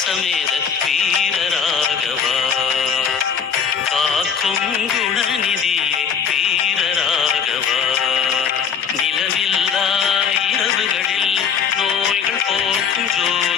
சமேத வீரராகவா காக்கும் குணநிதியே வீரராகவா நிலவில்லா இரவுகளில் நோய்கள் போக்கும் ஜோதி